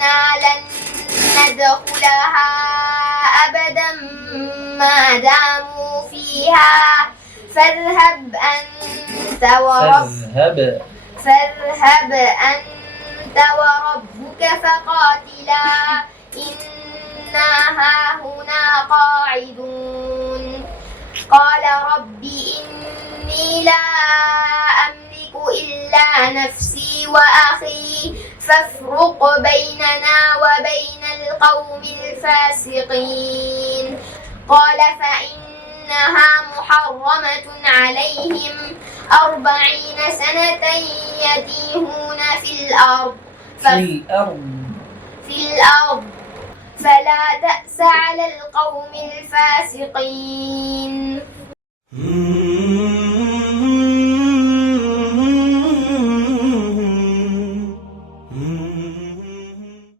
إنا لن ندخلها أبدا ما داموا فيها فاذهب أنت وربك فقاتلا إنا هاهنا قاعدون. قال رب إني لا أملك إلا نفسي وأخي فافرق بيننا وبين القوم الفاسقين. قال فإنها محرمة عليهم 40 سنة يتيهون في الأرض فلا تأس على القوم الفاسقين.